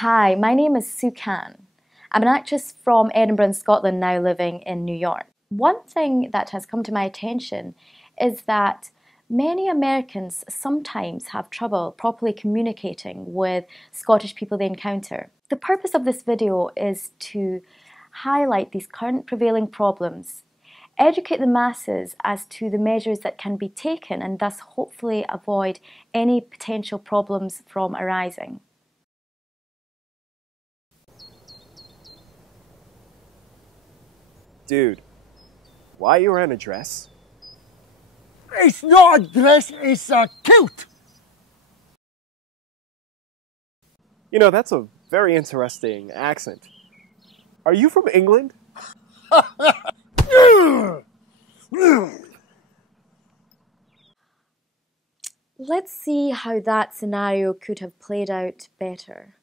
Hi, my name is Sue Can. I'm an actress from Edinburgh in Scotland now living in New York. One thing that has come to my attention is that many Americans sometimes have trouble properly communicating with Scottish people they encounter. The purpose of this video is to highlight these current prevailing problems, educate the masses as to the measures that can be taken and thus hopefully avoid any potential problems from arising. Dude, why are you wearing a dress? It's not a dress, it's a kilt! You know, that's a very interesting accent. Are you from England? Let's see how that scenario could have played out better.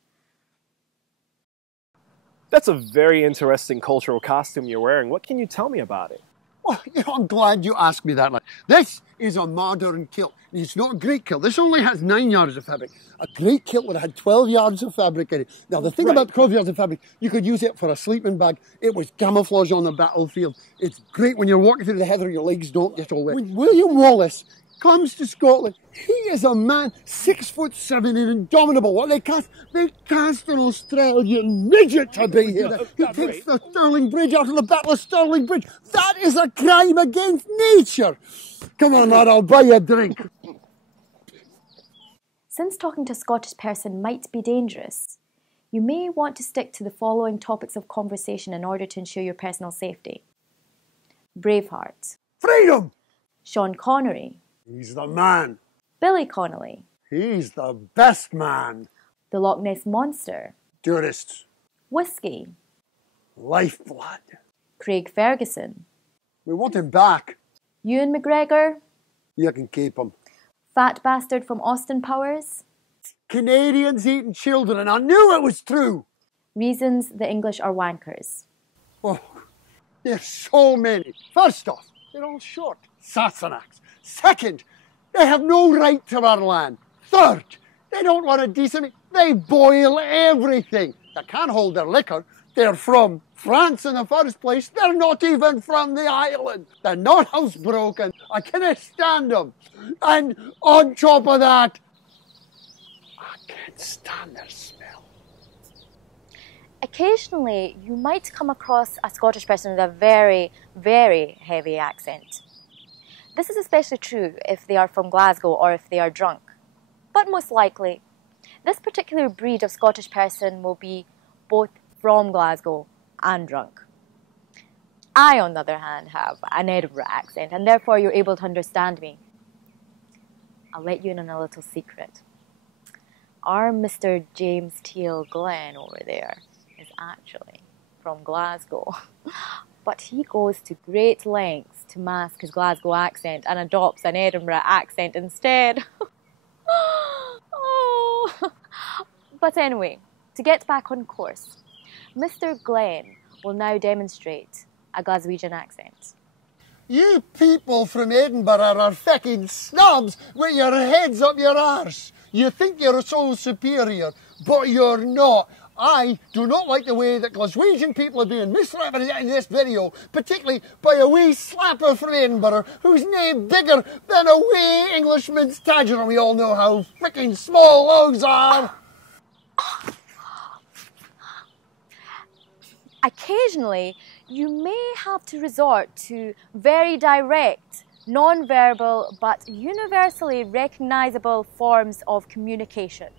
That's a very interesting cultural costume you're wearing. What can you tell me about it? Well, I'm glad you asked me that. This is a modern kilt. It's not a great kilt. This only has 9 yards of fabric. A great kilt would have had 12 yards of fabric in it. Now, the thing about 12 yards of fabric, you could use it for a sleeping bag. It was camouflage on the battlefield. It's great when you're walking through the heather, your legs don't get all wet. When William Wallace comes to Scotland, he is a man 6'7" and indomitable. What they cast an Australian midget to be here. He takes the Stirling Bridge after the Battle of Stirling Bridge. That is a crime against nature. Come on, lad, I'll buy you a drink. Since talking to a Scottish person might be dangerous, you may want to stick to the following topics of conversation in order to ensure your personal safety. Braveheart. Freedom! Sean Connery. He's the man. Billy Connolly. He's the best man. The Loch Ness Monster. Tourists. Whiskey. Lifeblood. Craig Ferguson. We want him back. Ewan McGregor. You can keep him. Fat bastard from Austin Powers. Canadians eating children, and I knew it was true. Reasons the English are wankers. Oh, there's so many. First off, they're all short. Sassenachs. Second, they have no right to our land. Third, they don't want a decent... They boil everything. They can't hold their liquor. They're from France in the first place. They're not even from the island. They're not housebroken. I can't stand them. And on top of that, I can't stand their smell. Occasionally, you might come across a Scottish person with a very, very heavy accent. This is especially true if they are from Glasgow or if they are drunk. But most likely, this particular breed of Scottish person will be both from Glasgow and drunk. I, on the other hand, have an Edinburgh accent, and therefore you're able to understand me. I'll let you in on a little secret. Our Mr. James Teal Glenn over there is actually from Glasgow. But he goes to great lengths to mask his Glasgow accent and adopts an Edinburgh accent instead. Oh. But anyway, to get back on course, Mr. Glenn will now demonstrate a Glaswegian accent. You people from Edinburgh are fucking snobs with your heads up your arse. You think you're so superior, but you're not. I do not like the way that Glaswegian people are being misrepresented in this video, particularly by a wee slapper from Edinburgh who's no bigger than a wee Englishman's tadger, and we all know how freaking small those are. Occasionally, you may have to resort to very direct, non-verbal, but universally recognizable forms of communication.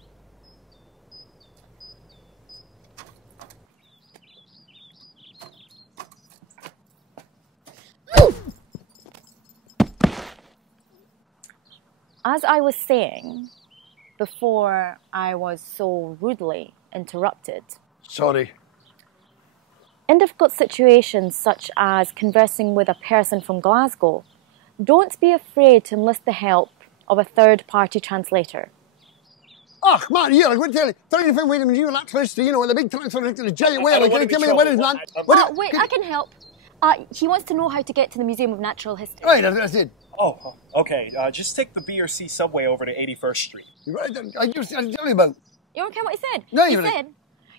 As I was saying, before I was so rudely interrupted. Sorry. In difficult situations such as conversing with a person from Glasgow, don't be afraid to enlist the help of a third-party translator. Oh, man, here, I'm going to tell you. Tell you the thing, wait a minute, you're not supposed to, you know, the big transfer into the giant whale. Can you tell me what is that? Wait, I can help. He wants to know how to get to the Museum of Natural History. Right, that's it. Oh, okay. Just take the B or C subway over to 81st Street. I tell you about. You don't care what he said? No, he you said,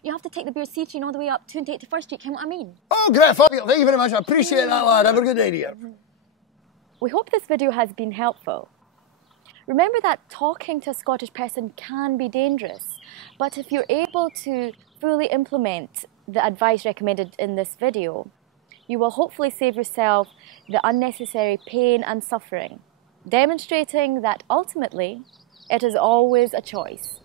You have to take the beer C train all the way up 28 to First Street, you know what I mean? Oh, great, fabulous. Thank you very much. I appreciate that, lad. Have a good day, dear. We hope this video has been helpful. Remember that talking to a Scottish person can be dangerous, but if you're able to fully implement the advice recommended in this video, you will hopefully save yourself the unnecessary pain and suffering, demonstrating that ultimately it is always a choice.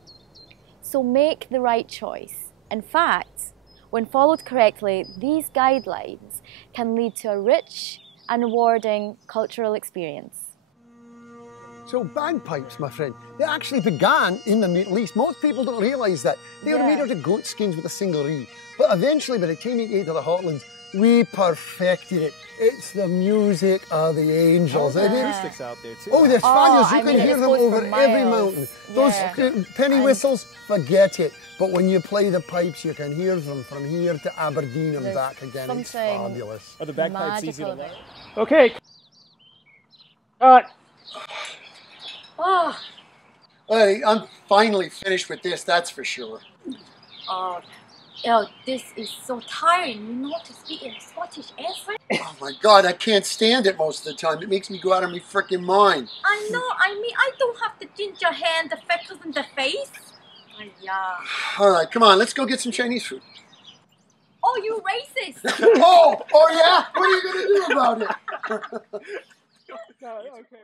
So make the right choice. In fact, when followed correctly, these guidelines can lead to a rich and rewarding cultural experience. So bagpipes, my friend, they actually began in the Middle East. Most people don't realise that. They were made out of goat skins with a single reed. But eventually, by the time you get to the Hotlands, we perfected it. It's the music of the angels. There's acoustics out there too. Oh, there's fabulous. You I can mean, hear it them goes over for every miles. mountain. Those penny whistles, forget it. But when you play the pipes, you can hear them from here to Aberdeen and There's back again. It's something fabulous. Are the bagpipes easy to magical learn? about Okay. Oh, Hey, I'm finally finished with this, that's for sure. oh, this is so tiring. You know to speak in a Scottish accent? Oh my God, I can't stand it most of the time. It makes me go out of my freaking mind. I know, I mean, I don't have the ginger hair and the freckles in the face. Yeah. All right, come on, let's go get some Chinese food. Oh, you racist! Oh yeah? What are you going to do about it? Okay.